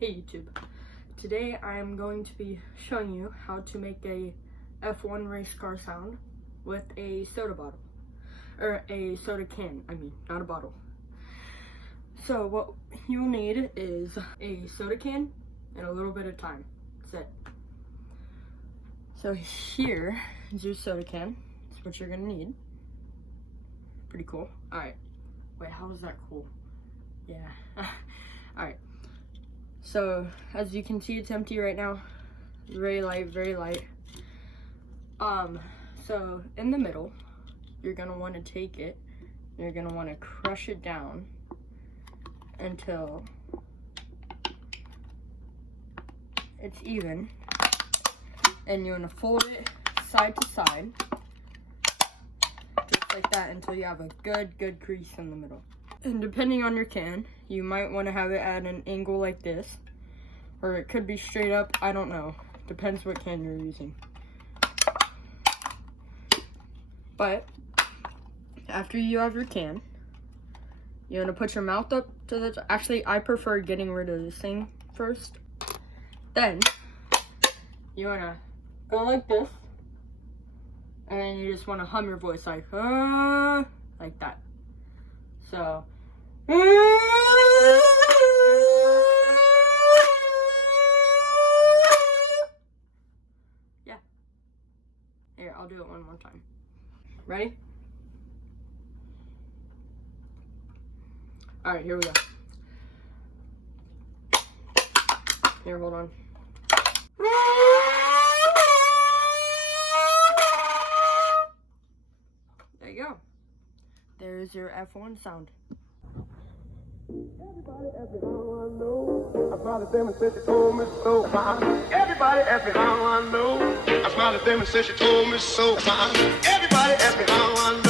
Hey YouTube, today I am going to be showing you how to make a F1 race car sound with a soda bottle, or a soda can, not a bottle. So what you'll need is a soda can and a little bit of time, that's it. So here is your soda can, that's what you're gonna need. Pretty cool. Alright, wait, how is that cool? Yeah, alright. So, as you can see, it's empty right now. It's very light, very light. So in the middle, you're gonna want to take it, you're gonna want to crush it down until it's even, and you want to fold it side to side, just like that, until you have a good crease in the middle. And depending on your can, you might want to have it at an angle like this, or it could be straight up, I don't know. Depends what can you're using. But after you have your can, you want to put your mouth up to the, actually I prefer getting rid of this thing first. Then you want to go like this, and then you just want to hum your voice like that. So, yeah. Here, I'll do it one more time. Ready? All right, here we go. Here, hold on. There you go. There's your F1 sound. Everybody ask me how I know. I smiled at them and said she told me so. Everybody ask me how I know. I smiled at them and said she told me so. Everybody ask me how I know.